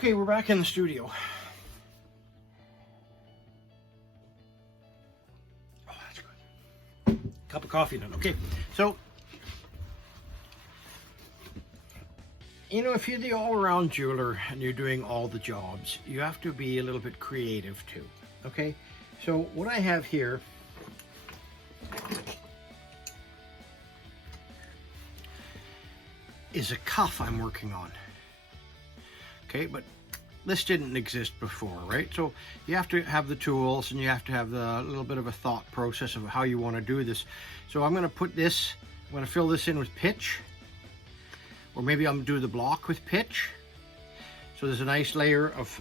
Okay, we're back in the studio. Oh, that's good. Cup of coffee done. Okay, so, you know, if you're the all-around jeweler and you're doing all the jobs, you have to be a little bit creative too, okay? So what I have here is a cuff I'm working on. Okay, but this didn't exist before, right? So you have to have the tools and you have to have the little bit of a thought process of how you want to do this. So I'm going to put this, I'm going to fill this in with pitch, or maybe I'm going to do the block with pitch. So there's a nice layer of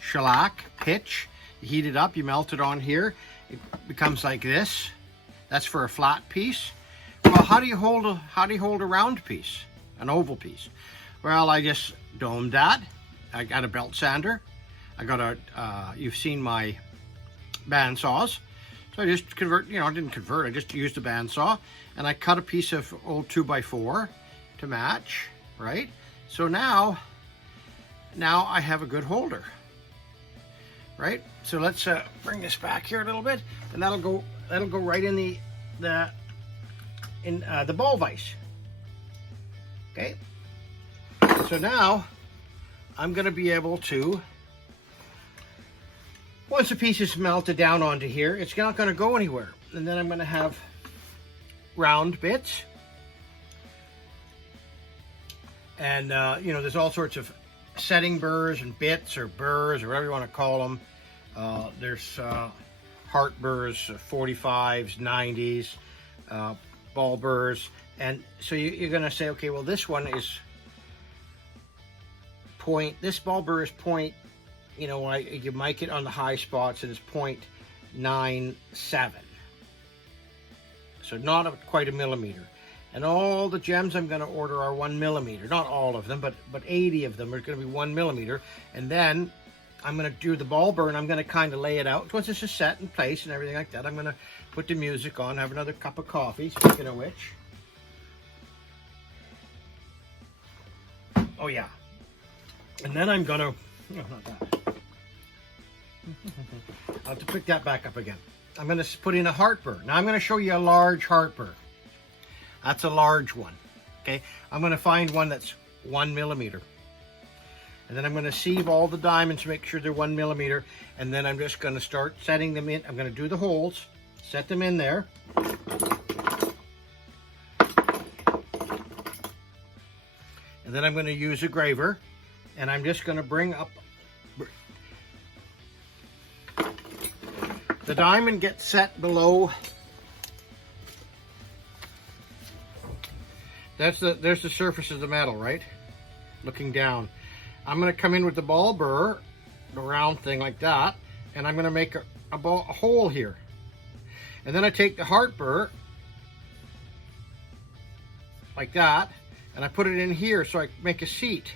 shellac, pitch. You heat it up, you melt it on here. It becomes like this. That's for a flat piece. Well, how do you hold a round piece? An oval piece? Well, I just domed that. I got a belt sander. I got a, you've seen my band saws. So I just I just used a band saw and I cut a piece of old 2x4 to match, right? So now I have a good holder, right? So let's bring this back here a little bit, and that'll go right in the ball vise. Okay, so now I'm going to be able to, once the piece is melted down onto here, it's not going to go anywhere. And then I'm going to have round bits. And, you know, there's all sorts of setting burrs and bits or burrs or whatever you want to call them. There's heart burrs, 45s, 90s, ball burrs. And so you're going to say, okay, well, this one is this ball burr is point, you know, when you mic it on the high spots, it is 0.97. So not quite a millimeter. And all the gems I'm going to order are 1 millimeter. Not all of them, but 80 of them are going to be 1 millimeter. And then I'm going to do the ball burr, and I'm going to kind of lay it out. Once it's just set in place and everything like that, I'm going to put the music on, have another cup of coffee, speaking of which. Oh yeah. And then I'm gonna, no, not that. I'll have to pick that back up again. I'm gonna put in a heart burr. Now I'm gonna show you a large heart burr. That's a large one, okay? I'm gonna find one that's 1 millimeter. And then I'm gonna sieve all the diamonds to make sure they're 1 millimeter. And then I'm just gonna start setting them in. I'm gonna do the holes, set them in there. And then I'm going to use a graver, and I'm just going to bring up the diamond gets set below. There's the surface of the metal, right? Looking down. I'm going to come in with the ball burr, the round thing like that, and I'm going to make a hole here. And then I take the heart burr like that, and I put it in here so I make a seat.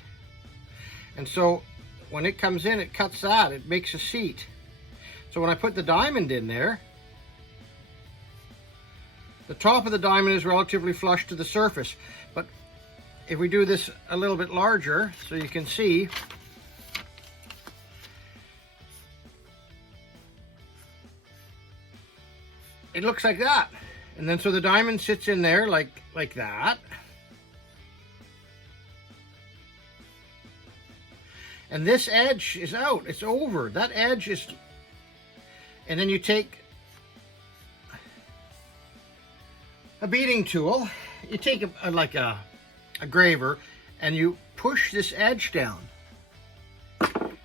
And so when it comes in, it cuts that, it makes a seat. So when I put the diamond in there, the top of the diamond is relatively flush to the surface. But if we do this a little bit larger, so you can see, it looks like that. And then so the diamond sits in there like that. And this edge is out, it's over. That edge is, and then you take a beading tool, you take a graver, and you push this edge down.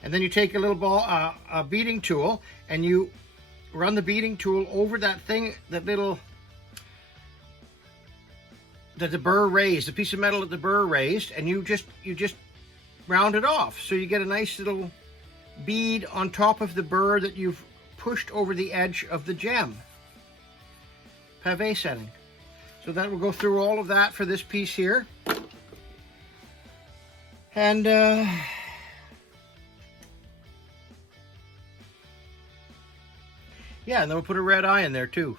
And then you take a little a beading tool, and you run the beading tool over that thing, that the burr raised, the piece of metal that the burr raised, and you just round it off. So you get a nice little bead on top of the burr that you've pushed over the edge of the gem. Pavé setting. So that will go through all of that for this piece here. And yeah, and then we'll put a red eye in there too.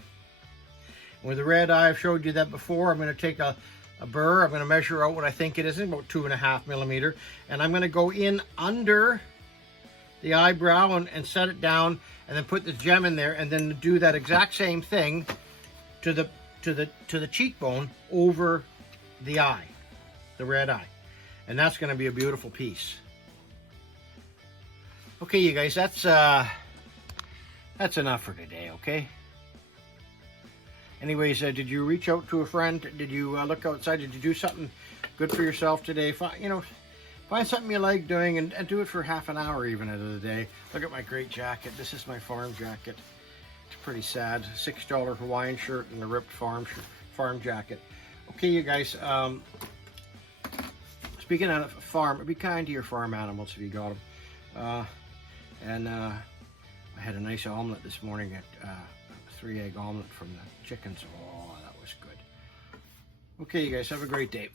With the red eye, I've showed you that before. I'm going to take a a burr. I'm going to measure out what I think it is, about 2.5 millimeter, and I'm going to go in under the eyebrow and set it down, and then put the gem in there, and then do that exact same thing to the cheekbone over the eye, the red eye, and that's going to be a beautiful piece. Okay, you guys, that's enough for today. Okay. Anyways, did you reach out to a friend? Did you look outside? Did you do something good for yourself today? Find something you like doing and do it for half an hour even out of the day. Look at my great jacket. This is my farm jacket. It's pretty sad. $6 Hawaiian shirt and a ripped farm jacket. Okay, you guys. Speaking of farm, be kind to your farm animals if you got them. I had a nice omelet this morning, a 3-egg omelet from the chickens. Oh, that was good. Okay, you guys, have a great day.